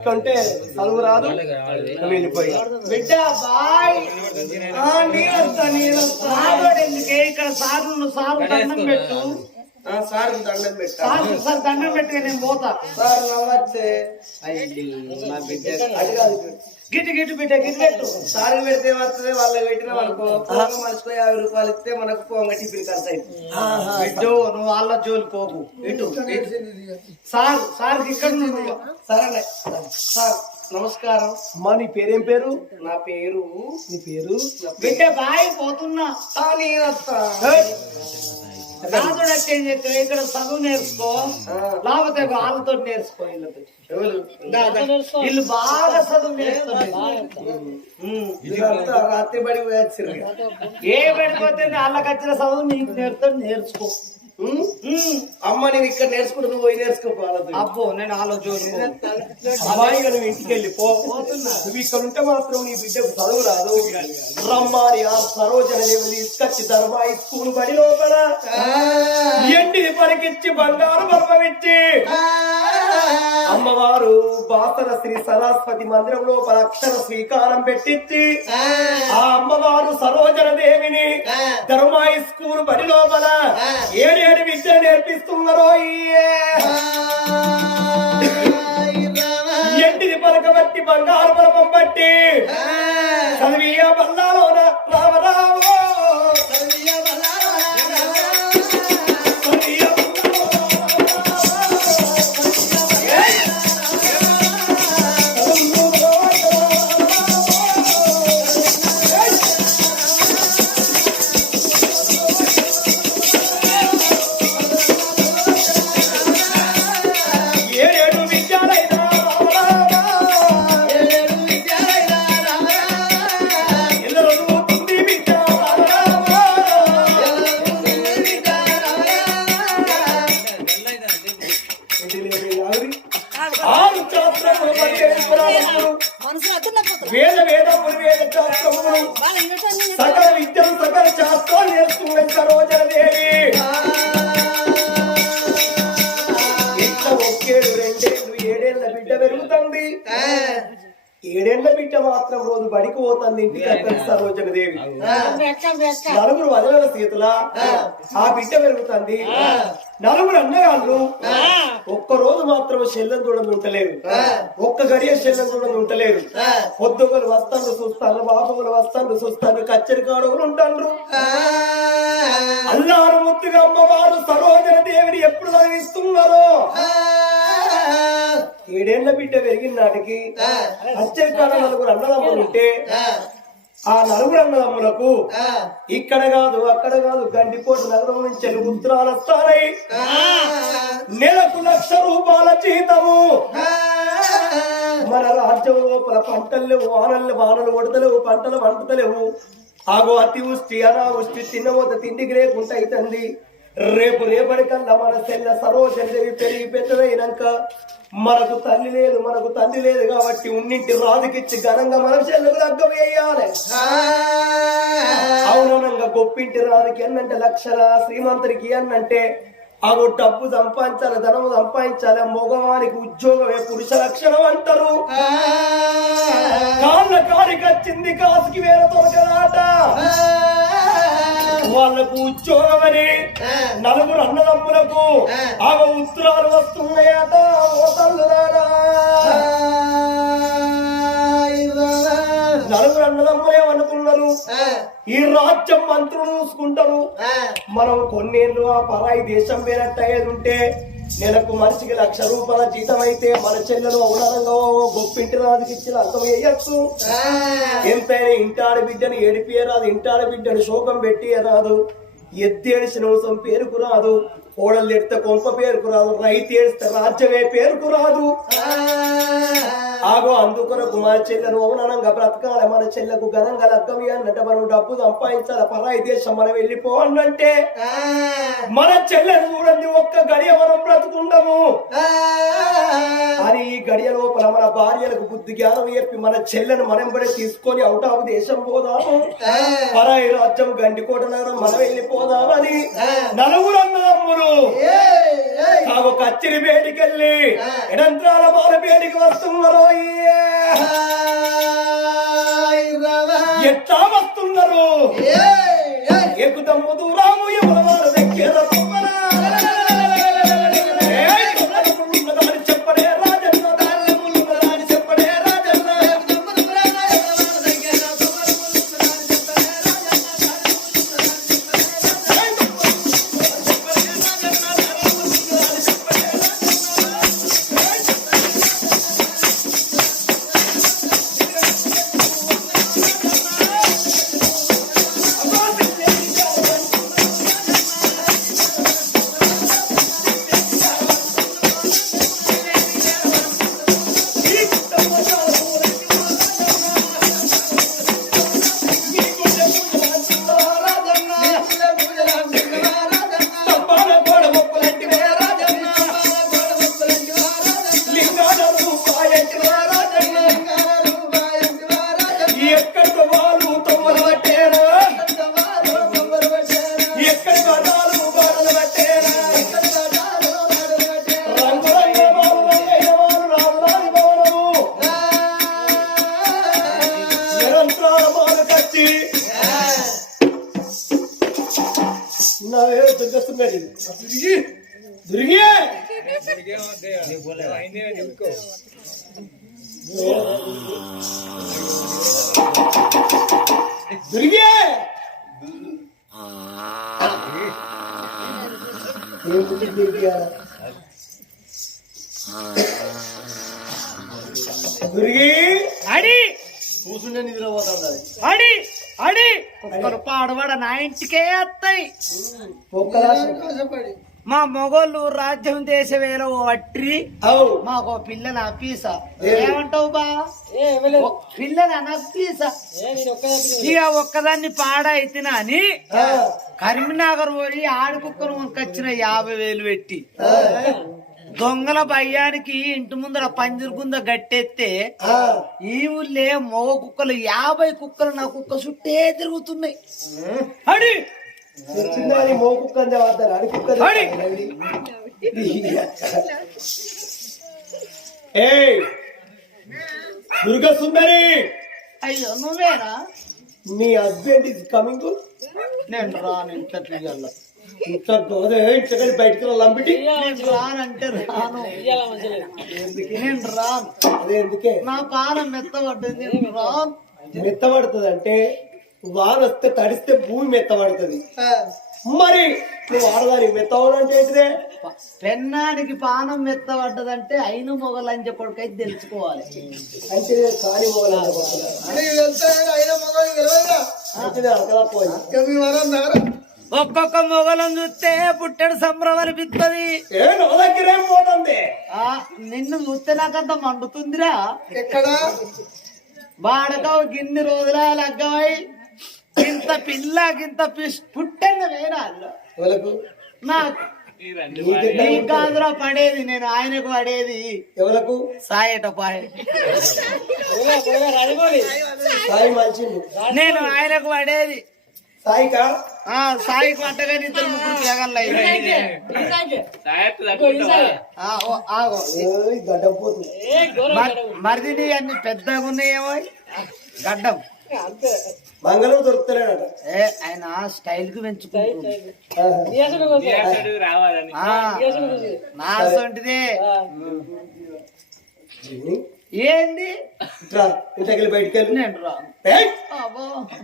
కంటే చదువు రాదు. వెళ్ళిపోయి బిడ్డ బాయ్. నీరొస్తా ఆగోడు ఎందుకే? ఇక్కడ సార్లు సార్లు దండం పెట్టు. సార్ దండం పెట్టా. సార్ దండం పెట్టి నేను పోతా. సార్ నవ్వచ్చే. నా బిడ్డ అది కాదు గిట్టు గిట్టు బిడ్డ గిట్టు పెట్టు సార్ పెడితే వస్తుంది వాళ్ళకి పెట్టిన పోగా మనిషికి యాభై రూపాయలు ఇస్తే మనకు పోంగ టిఫిన్ ఖర్చు అవుతుంది బిడ్డు నువ్వు వాళ్ళ జోలి పోకు. ఇటు. సార్ సార్ ఇక్కడ నుండి సరే సార్ నమస్కారం. అమ్మా నీ పేరేం పేరు? నా పేరు నీ పేరు? బిడ్డ బాయ్ పోతున్నా. ఆ, నేను వస్తా. రాజుడు చెప్తే ఇక్కడ చదువు నేర్చుకో లేకపోతే వాళ్ళతో నేర్చుకో వీళ్ళతో. వీళ్ళు బాగా చదువు పోయారు ఏ పడిపోతే వాళ్ళకి వచ్చిన చదువు నీకు నేర్చుకో నేర్చుకో. అమ్మ నేను ఇక్కడ నేర్చుకుంటూ నువ్వు పోయి నేర్చుకోపోవాలి అబ్బో నేను ఆలోచన అమ్మాయిగా నువ్వు ఇంటికి వెళ్ళిపో నువ్వు ఇక్కడ ఉంటే మాత్రం నీ బిడ్డకు చదువు రాదు. రమ్మాని ఆ సరోజన దేవుని తీసుకొచ్చి ధర్మాయి స్కూల్ బడి లోపల. ఎండిది పలికిచ్చి బంగారు బర్మమిచ్చి అమ్మవారు బాసర శ్రీ సరస్వతి మందిరం లోపల అక్షర స్వీకారం పెట్టించి ఆ. అమ్మవారు సరోజన దేవిని ధర్మాయి స్కూల్ బడి లోపల ఏడేడు విద్యలు నేర్పిస్తున్నారో ఎంటిది పలకబట్టి బంగారు పలకం బట్టి చదివియ బల్లాలోన రామరామో మాత్రం రోజు బడికి పోతుంది ఇంటికి అక్కడ సరోజన దేవి. నలుగురు వదలల సీతుల ఆ. బిడ్డ పెరుగుతుంది. నలుగురు అన్నగాళ్ళు ఒక్క రోజు మాత్రం శల్యం చూడని ఉంటలేదు ఒక్క గడియ శల్యం చూడని ఉంటలేదు పొద్దుగలు వస్తాను చూస్తాను బాబులు వస్తాను చూస్తాను కచ్చరి కాడుగులు ఉంటాను అల్లారు ముత్తుగా అమ్మవారు సరోజన దేవిని ఎప్పుడు చదివిస్తున్నారో ఏడేళ్ళ బిడ్డ పెరిగిన నాటికి కాడ నలుగురు అన్నదమ్ములు ఉంటే ఆ నలుగురు అన్నదమ్ములకు ఇక్కడ కాదు అక్కడ కాదు గండికోట నగరం నుంచి ఉత్తరాలు వస్తారై నెలకు లక్ష రూపాయల జీతము. మన రాజ్యం లోపల పంటలు లేవు వానలు వానలు వడతలేవు పంటలు వండుతలేవు ఆగో అతివృష్టి అనావృష్టి తిన్నమోత తిండికి లేకుండా అవుతుంది రేపు రేపటి కల్లా మన సెల్ల సరోజదేవి పెరిగి పెద్దదైనాక మనకు తల్లి లేదు మనకు తండ్రి లేదు కాబట్టి ఉన్నింటి రాజుకిచ్చి ఘనంగా మన చెల్లకు దగ్గ వేయాలి. అవుననంగా గొప్పింటి రాజుకి అన్నంటే లక్షల శ్రీమంతుడికి అన్నంటే అగో డబ్బు సంపాదించాలి ధనము సంపాదించాలి మగవానికి ఉద్యోగమే పురుష లక్షణం అంటారు. కాళ్ళ కాడికి వచ్చింది కాసుకి వేరే వాళ్ళకు ఉద్యోగం అని నలుగురు అన్నదమ్ములకు ఆగ ఉత్తరాలు వస్తున్నాయట తల్లులారా. నలుగురు అన్నదమ్ములు ఏమనుకున్నారు ఈ రాజ్యం మంత్రులు చూసుకుంటారు. మనం కొన్నేళ్ళు ఆ పరాయి దేశం వేరట్టు అయ్యేది ఉంటే నెలకు మనిషికి లక్ష రూపాయల జీతం అయితే మన చెల్లెలు అవునంగా గొప్పింటి రాజుకి ఇచ్చిన అర్థం వేయచ్చు ఎంతైనా ఇంటాడి బిడ్డని ఏడిపియరాదు ఇంటాడి బిడ్డని శోకం పెట్టి రాదు. ఎత్తేడిసిన అవసరం పేరుకు రాదు కోడలు ఎడితే కొంప పేరుకు రాదు రైతు ఏడిస్తే రాజ్యమే పేరుకు రాదు. ఆగో అందుకొరకు మన చెల్లెను అవునంగా బ్రతకాలి మన చెల్లెకు ఘనంగా లగ్గం అన్నట్టు మనం డబ్బు సంపాదించాలి. పరాయి దేశం మనం వెళ్ళిపోవాలంటే మన చెల్లెను చూడండి ఒక్క గడియ మనం బ్రతుకుండము. అని ఈ గడియ లోపల మన భార్యలకు బుద్ధి జ్ఞానం చెప్పి మన చెల్లెను మనం కూడా తీసుకొని అవుట్ ఆఫ్ దేశం పోదాము. పరాయి రాజ్యం గండికోట నగరం మనం వెళ్ళిపోదామని. నలుగురు అన్నదమ్ములు తాము కచ్చిరి బేటికెళ్ళి ఎడంత్రాల బాల బేటికి వస్తున్నారు. ఎట్లా వస్తున్నారు? ఎక్కుదమ్ము నవే దుర్గస్తున్నది దుర్గి. దుర్గి. ఏంటి దుర్గి. దుర్గి. అడి కూర్చుంటే నిద్ర పోతుంది అడి అడి! పాడబడ నా ఇంటికే వస్తాయి మా మొగోళ్ళు రాజ్యం దేశ వేల వట్రి. అవు. మాకు పిల్లల పీసా ఏ? ఏమంటావు బా? పిల్లల పీసా ఇక ఒక్కదాన్ని పాడైతున్నా అని కరీంనగర్ పోయి ఆడి కుక్కను కొనుకొచ్చిన యాభై వేలు పెట్టి. దొంగల భయానికి ఇంటి ముందర పందిరి గుంద గట్టెత్తే ఆ. ఈ ఊళ్ళే మగ కుక్కలు యాభై కుక్కలు నా కుక్క చుట్టే తిరుగుతున్నాయి. అడి చిన్నది మో అడి కుక్క దుర్గా సుందరి అయ్యో నువ్వేనా మీ హస్బెండ్ ఇస్ కమింగ్ నేను రాను ఇంట్లో గోదే ఇంట్లో బయటకు లంబిటి. నేను రానంటే రాను. నేను రాను. అదే ఎందుకే? నా పానం మెత్తబడ్డది నేను రాను. మెత్తబడుతుంది అంటే వాన వస్తే తడిస్తే భూమి మెత్తబడుతుంది మరి నువ్వు ఆడదాని మెత్తవడంటే ఏంటిదే? పెన్నానికి పానం మెత్తబడ్డదంటే అయిన మొగలంజ కొడుకైతే తెలుసుకోవాలి. అంటే కాని మొగలు ఒక్కొక్క మొగలను చూస్తే పుట్టెడు సంబరం అనిపిస్తుంది ఏ నా దగ్గర ఏం పోతుంది. ఆ, నిన్ను చూస్తే నాకంత మండుతుందిరా. ఎక్కడ? బాడకావు గిన్ని రోజుల లగ్గమై ఇంత పిల్ల గింత పిస్ పుట్టెన్న వేరా ఎవలకు? నాకు నీకెక్కడ నీకు కాదురా పడేది నేను ఆయనకు పడేది. ఎవలకు? సాయట పాయ నేను ఆయనకు పడేది. సాయికా? పట్టగానే ఇద్దరు ముగ్గురు మరిది అన్ని పెద్దగా ఉన్నాయేమో? గడ్డం. మంగళం దొరుకుతలేడట. ఏ ఆయన స్టైల్కి. ఆ, నా సొంటిదే ఏంది? ఇట్రా ఇంతకెళ్ళి బయటికి వెళ్ళి. నేను రాను.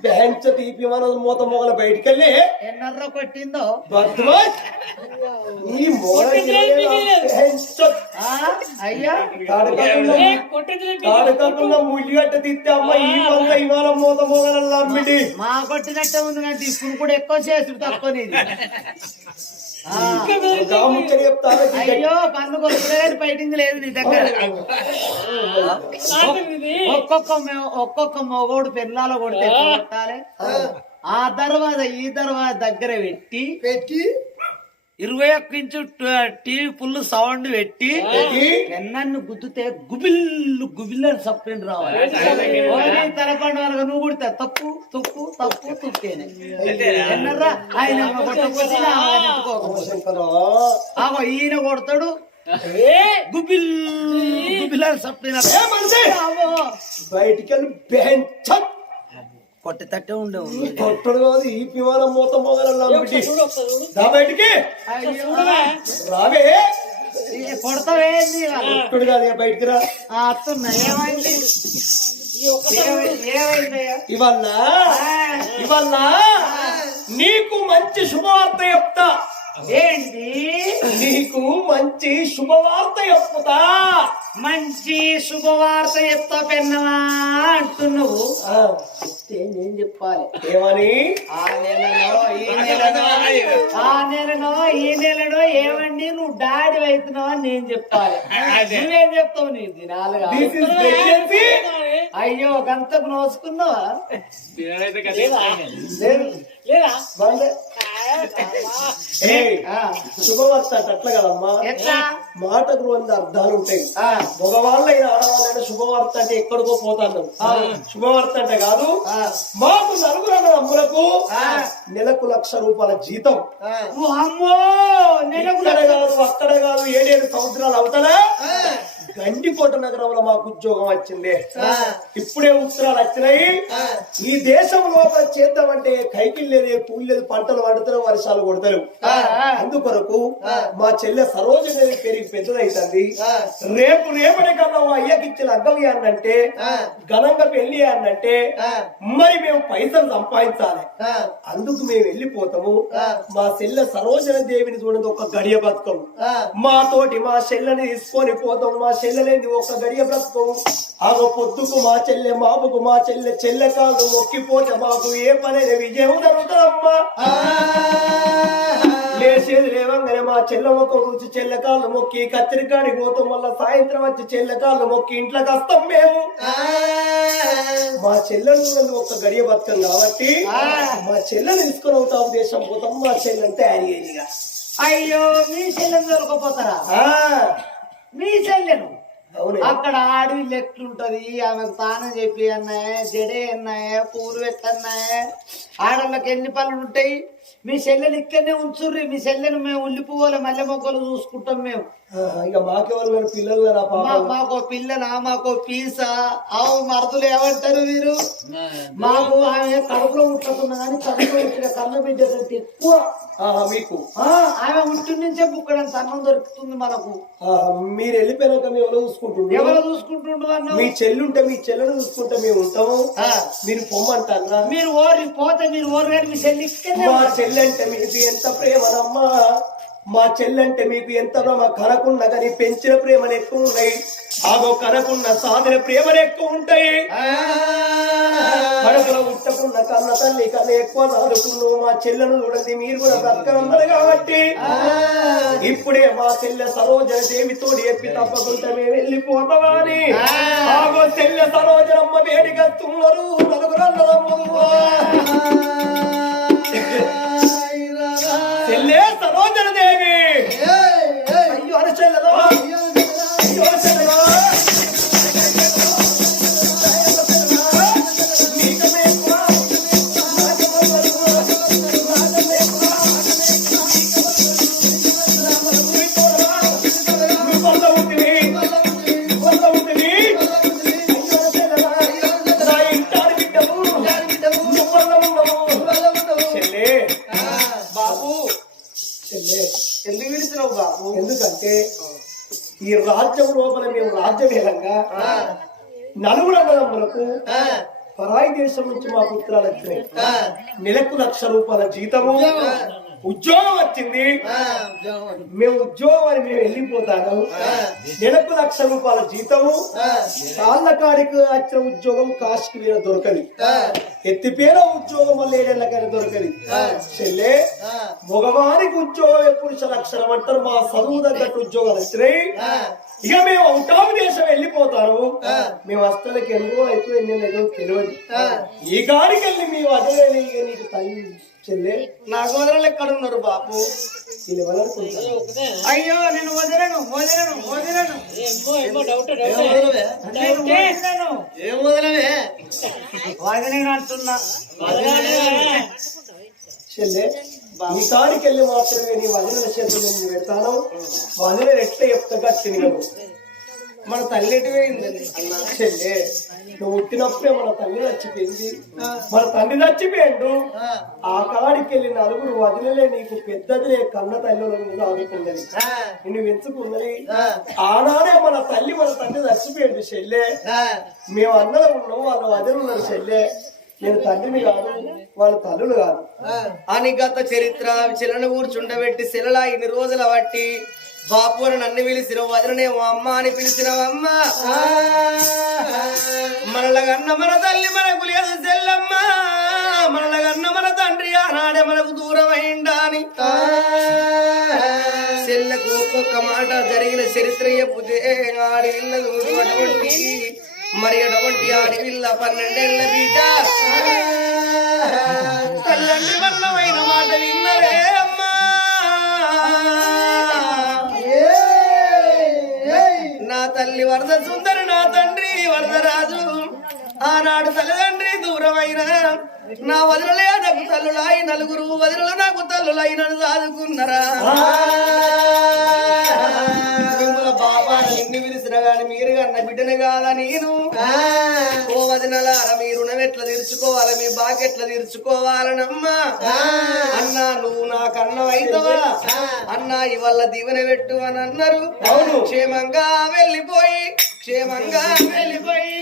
బెంచ తీపి మన మూత మొగల బయటికి వెళ్ళి. ఎన్నర్ర కొట్టిందో? బద్మాష్! నీ మోడ ఆ, అయ్యా? తాడకకుండా ముయ్యగట్ట తిత్తే అమ్మ ఈ వంద ఇవాళ మూత మొగల అమ్మిడి మా కొట్టినట్టే ఉంది కానీ ఇప్పుడు కూడా ఎక్కువ చేసుడు తక్కువ అయ్యో పన్ను కొడుకులేదు ఫైటింగ్ లేదు నీ దగ్గర. ఒక్కొక్క ఒక్కొక్క మొగోడు పిల్లల కొడితే కొట్టాలి? ఆ. తర్వాత ఈ తర్వాత దగ్గర పెట్టి పెట్టి ఇరవై ఒక్క ఇంచు టీవీ ఫుల్ సౌండ్ పెట్టి పెన్నాన్ని గుద్దుతే గుబిల్లు గుబిల్లని సప్పిండి రావాలి. ఓరి తలపండు వాళ్ళకి నువ్వు కుడితే తప్పు తుప్పు తప్పు తుప్పేనే ఎన్నర్రా ఆయన ఆగో ఈయన కొడతాడు. గుబిల్ గుబిల్లని సప్పిన బయటికి వెళ్ళి బెంచ్ కొట్టి తట్టే ఉండే కొట్టడు కాదు ఈ పివానం మూత మొగల దా బయటికి. రావే. కాదు బయటికి రా. అత్తున్నా. ఏమైంది? ఇవల్ల ఇవల్ల నీకు మంచి శుభవార్త చెప్తా. ఏంటి? నీకు మంచి శుభవార్త చెప్తా మంచి శుభవార్త చెప్తా పెన్నవా అంటున్నావు. నేను చెప్పాలి. ఏమని? ఆ నెలలో ఈ నెలలో ఆ నెలలో ఈ నెలలో ఏమండి? నువ్వు డాడీ అవుతున్నావు అని నేను చెప్పాలి. నువ్వేం చెప్తావు నీ దినాలుగా? దిస్ ఇస్ ప్రెగ్నెన్సీ అయ్యో గంతకు నోసుకున్నావా లేదు? శుభవార్త అంటే అట్లా కదమ్మా. మాటకు వంద అర్థాలు ఉంటాయి. ఆ, మగవాళ్ళైన ఆడవాళ్ళైన శుభవార్త అంటే ఎక్కడికో పోతాను. శుభవార్త అంటే కాదు మాకు నలుగురు అమ్ములకు నెలకు లక్ష రూపాయల జీతం. అమ్మో నెలకు అక్కడ కాదు ఏడేడు సంవత్సరాలు అవుతానా? గండికోట నగరంలో మాకు ఉద్యోగం వచ్చింది. ఇప్పుడే ఉత్తరాలు వచ్చినాయి. ఈ దేశం లోపల చేద్దామంటే కైకిల్ లేదు కూలి లేదు పంటలు పండుతారు వర్షాలు కొడతారు అందుకొరకు మా చెల్లె సరోజన పెరిగి పెద్దదైతుంది. రేపు రేపటి కన్నా మా అయ్యకి ఇచ్చిన అగ్గం అన్నంటే ఘనంగా పెళ్ళి అన్నంటే మరి మేము పైసలు సంపాదించాలి. అందుకు మేము వెళ్ళిపోతాము. మా చెల్లె సరోజన దేవిని చూడండి ఒక గడియ బతుకం మా తోటి మా చెల్లెని తీసుకొని పోతాం మా చెల్లెలేంది ఒక గడియ బ్రతుకం. ఆగో పొద్దుకు మా చెల్లె మాపుకు మా చెల్లె చెల్లె కాదు మొక్కిపోతే మాకు ఏ పని విజయం జరుగుతుందమ్మా. లేచేది లేవంగానే మా చెల్లె మొక్క చూసి చెల్లె కాళ్ళు మొక్కి కత్తిరికాడికి పోతాం వల్ల సాయంత్రం వచ్చి చెల్లె కాళ్ళు మొక్కి ఇంట్లోకి వస్తాం మేము. మా చెల్లెలు ఒక గడియ బతుకం కాబట్టి మా చెల్లెని తీసుకొని అవుతా దేశం పోతాం మా చెల్లెని తయారు అయ్యో మీ చెల్లెని దొరకపోతారా? మీ చెల్లెను? అక్కడ అడవి ఎట్లుంటది ఆమెకు తానం చెప్పి అన్నాయ జడే అన్నాయ పూలు పెట్టన్నాయే ఆడళ్ళకి ఎన్ని పనులు ఉంటాయి? మీ చెల్లెని ఇక్కడనే ఉంచుర్రి. మీ చెల్లెను మేము ఉల్లిపోవాలి మల్లె మొక్కలు చూసుకుంటాం మేము. ఇక మాకెవరు లేరు, పిల్లలు పాప? మాకో పిల్లనా? మాకో పీసా? ఆవు మరదులు ఏమంటారు మీరు మాకు ఆమె కడుపులో ఉంటున్నా కానీ కడుపులో ఉంచిన కన్న బిడ్డ కంటే ఎక్కువ. మీకు? ఆ, ఆమె ఉంటు నుంచే బుక్కడంత అన్నం దొరుకుతుంది మనకు. ఆ, మీరు వెళ్ళిపోయినాక మేము ఎవరో చూసుకుంటున్నాం ఎవరు చూసుకుంటుండ్రు అన్న? మీ చెల్లుంటే మీ చెల్లెని చూసుకుంటే మేము ఉంటాము ఆ. మీరు పొమ్మంటారా? మీరు ఓరి పోతే మీరు ఓరి మీ చెల్లి మా చెల్లెంటే మీకు ఎంత ప్రేమనమ్మా? మా చెల్లెంటే మీకు ఎంత ప్రేమ కనకున్న కానీ పెంచిన ప్రేమలు ఎక్కువ ఉన్నాయి ఆగో కనకున్న సాధన ప్రేమలు ఎక్కువ ఉంటాయి. కడుపులో ఉట్టకున్న కన్న తల్లి కన్నా ఎక్కువ చదువుకున్నావు మా చెల్లెను చూడండి మీరు కూడా బ్రతకనున్నారు కాబట్టి. ఇప్పుడే మా చెల్లె సరోజన దేవితో చెప్పి తప్పకుండా మేము వెళ్ళిపోతామా అని ఆగో చెల్లె సరోజనమ్మ వేడిగస్తున్నారు నలుగురు లోపల మేము రాజ్యమేలంగా నలుగురు అన్నదమ్ములకు పరాయి దేశం నుంచి మా పుత్రాలు వచ్చినాయి. నెలకు లక్ష రూపాయల జీతము. ఉద్యోగం. వచ్చింది. మేము ఉద్యోగం అని మేము వెళ్ళిపోతాను నెలకు లక్ష రూపాయల జీతము. కాళ్ళ కాడికి వచ్చిన ఉద్యోగం కాస్ట్కి మీద దొరకది. ఎత్తి పేర ఉద్యోగం వల్ల ఏడేళ్ళకైనా దొరకది. చెల్లె మగవానికి ఉద్యోగం ఎప్పుడు లక్షణం అంటారు? మా చదువు తగ్గట్టు ఉద్యోగాలు వచ్చినాయి. ఇక మేము అవుటాము దేశం వెళ్ళిపోతాము మేము అస్తలకి ఎన్ని అయితే ఎన్ని తెలియదు. ఈ గాడికి వెళ్ళి మీ వదిలేని ఇక నీకు తల్లి చెల్లె నా సోదరులు ఎక్కడ ఉన్నారు బాపు? అయ్యో నేను వదిలేను వదిలేను వదిలేను. ఏం వదలవే? నేను వదిలేను. ఏం వదలవే? వదిలేను అంటున్నా చెల్లె నీ కాడికి వెళ్ళి మాత్రమే నీ వదిలిన చేతులు నేను పెడతాను. ఎట్ట చెప్తా గట్టి నేను మన తల్లి ఎటు పోయిందండి చెల్లె నువ్వు పుట్టినప్పుడే మన తల్లి చచ్చిపోయింది మన తండ్రి చచ్చిపోయిండు ఆ. కాడికి వెళ్ళి నలుగురు వదిలలే నీకు పెద్దదిలే కన్న తల్లి ఆదుకున్నది. నిన్ను పెంచుకున్నది. ఆనాడే మన తల్లి మన తండ్రి చచ్చిపోయింది చెల్లె. మేము అందరం ఉన్నాం వాళ్ళు వదిలి ఉన్నారు చెల్లె. నేను తండ్రిని కాదు. వాళ్ళ తల్లులు కాదు. అని గత చరిత్ర చిలను కూర్చుండబెట్టి శిలలా ఇన్ని రోజుల బట్టి బాపు అని నన్ను పిలిచిన వదిలనేమో అమ్మ అని పిలిచినవమ్మ మనలగన్న మన తల్లి మనకు లేదు చెల్లమ్మ. మనలగన్న మన తండ్రి ఆనాడే మనకు దూరం అయిండాని చెల్లకు ఒక్కొక్క మాట జరిగిన చరిత్ర చెప్పుతే ఆడి అటువంటి మరి అటువంటి ఆడి పిల్ల పన్నెండేళ్ళ బిడ్డ. తల్లండి వల్లమైన మాట విన్నరే అమ్మా. నా తల్లి వరద సుందరి నా తండ్రి వరదరాజు ఆనాడు తల్లిదండ్రి దూరమైన నా వదలలే నాకు తల్లులాయి నలుగురు వదిలలు నాకు తల్లులై నన్ను సాదుకున్నరా? మిమ్మల్ని గాని మీరు కన్న బిడ్డను కాదా నేను ఓ వదినలారా మీ రుణం ఎట్లా తీర్చుకోవాలి? మీ బాకెట్లా తీర్చుకోవాలనమ్మా? అన్నా నువ్వు నాకు అన్నం అయితవా? అన్నా ఇవల్ల దీవెన పెట్టు అని అన్నారు. అవును. క్షేమంగా వెళ్ళిపోయి క్షేమంగా వెళ్ళిపోయి.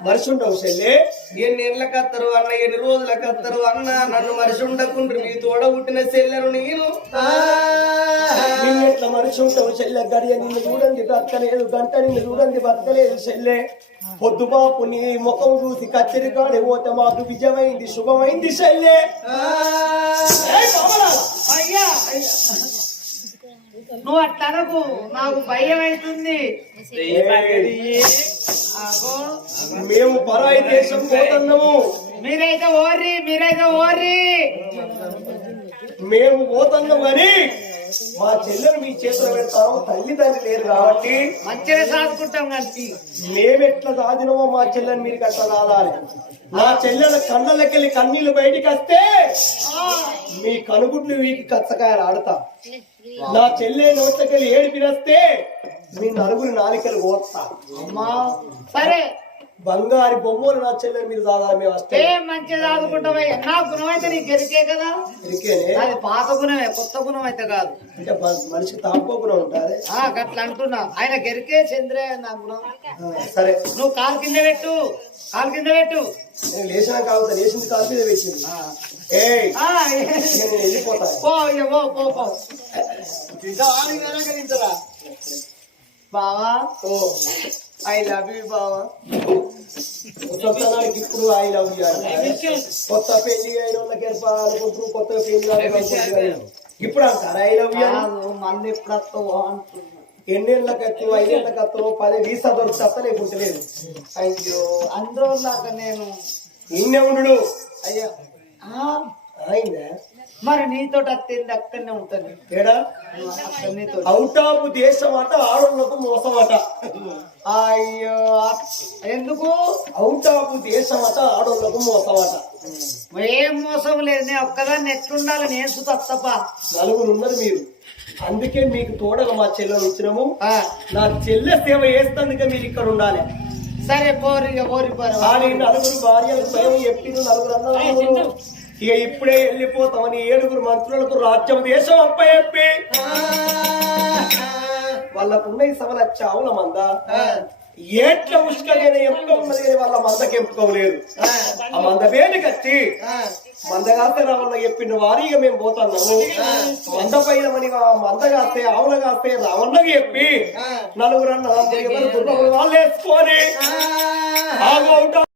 మనిషి ఉండవు చెల్లె. ఎన్ని ఏళ్ళకి అత్తరు అన్న ఎన్ని రోజులకు అత్తరు అన్న నన్ను మనిషి ఉండకుండ్రి మీ తోడ పుట్టిన చెల్లెను నేను. ఎట్లా మనిషి ఉంటావు చెల్లె? గడియ నిన్ను చూడండి బతకలేదు గంట నిన్ను చూడండి బతకలేదు చెల్లె. పొద్దు బాపు నీ ముఖం చూసి కచ్చరి కాడి పోతే మాకు విజయమైంది శుభమైంది చెల్లె! అయ్యా. నువ్వు అట్లా అనకు నాకు భయం అవుతుంది మేము పరాయి దేశం పోతున్నాము. మీరైతే ఓర్రి మీరైతే ఓర్రి. మేము పోతున్నాం కానీ మా చెల్లెలు మీ చేతిలో పెడతాము తల్లి తండ్రి లేరు కాబట్టి మంచిగా సాదుకుంటాం కలిసి మేమెట్లా దాదినమో మా చెల్లెని మీరు అట్లా దాదాలి మా చెల్లెల కళ్ళకెళ్ళి కన్నీళ్ళు బయటికి వస్తే మీ కనుగుడ్లు వీకి కచ్చకాయలు ఆడతా. నా చెల్లె నోట్లకెళ్ళి ఏడిపినస్తే మీ నలుగురు నాలికలు కోస్తా అమ్మా. సరే. బంగారు బొమ్మలు నా చెల్లెని మీరు దాదాలి మేము వస్తే ఏ మంచిగా సాదుకుంటావయ్యా నా గుణం అయితే నీకు గెలికే కదా? అది పాత గుణమే కొత్త గుణం అయితే కాదు. అంటే మ- మనిషికి తాపుకోకుండా ఉంటారే. ఆ గట్లా అంటున్నా. ఆయన గెరికే చంద్రే నా గుణం. సరే. నువ్వు కాలు కింద పెట్టు. కాలు కింద పెట్టు. నేను లేచినా కావుతా లేచింది కాలు మీద వేసింది ఆ. ఏయ్. ఆ, నేను వెళ్ళిపోతాను పో ఇక పో పో పో. బావా? ఓ ఐ లవ్ యూ బావా. ఇప్పుడు ఆయన కొత్త పెళ్ళి అయిన వాళ్ళకి అనుకుంటారు కొత్త పెళ్ళి ఇప్పుడు అంటారు ఆయన మళ్ళీ ఎప్పుడు వస్తావో అంటున్నా. ఎన్నేళ్ళకి వస్తావు ఐదేళ్ళకి వస్తావు? పది వీసా దొరికి లేకుంటే లేదు. అయ్యో అందరూ నేను. నిన్నే ఉండు అయ్యా. ఆ, అయిందా? మరి నీతో అత్తింది అక్కడనే ఉంటుంది. ఏడా? అవుట్ ఆఫ్ దేశం అట ఆడోళ్ళకు మోసం అట అయ్యో ఎందుకు? అవుట్ ఆఫ్ దేశం అట ఆడోళ్ళకు మోసం అట ఏం మోసం లేదు నేను ఒక్కదాన్ని ఎట్లుండాలి నేను తప్ప నలుగురు ఉన్నారు మీరు. అందుకే మీకు తోడగా మా చెల్లెలు ఇచ్చినాము. నా చెల్లె సేవ చేస్తందుకే మీరు ఇక్కడ ఉండాలి. సరే పోరి పోరి నలుగురు భార్యలకు భయం చెప్పింది నలుగురు అన్నదమ్ములు. ఇక ఇప్పుడే వెళ్ళిపోతామని ఏడుగురు మంత్రులకు రాజ్యం దేశం అప్పచెప్పి వాళ్ళకున్న ఈ సభల చావుల మంద ఏట్ల ఉష్కమైన ఎంపిక ఉన్నది కానీ వాళ్ళ మందకి ఎంపుకోలేదు. ఆ మంద వేడికి వచ్చి మందగాస్తే రావణ చెప్పిన వారి ఇక మేము పోతున్నాము. మంద పైన మందగాస్తే ఆవుల కాస్తే రావణకి చెప్పి నలుగురు అన్న ఎవరు గుర్రములు వాళ్ళు వేసుకొని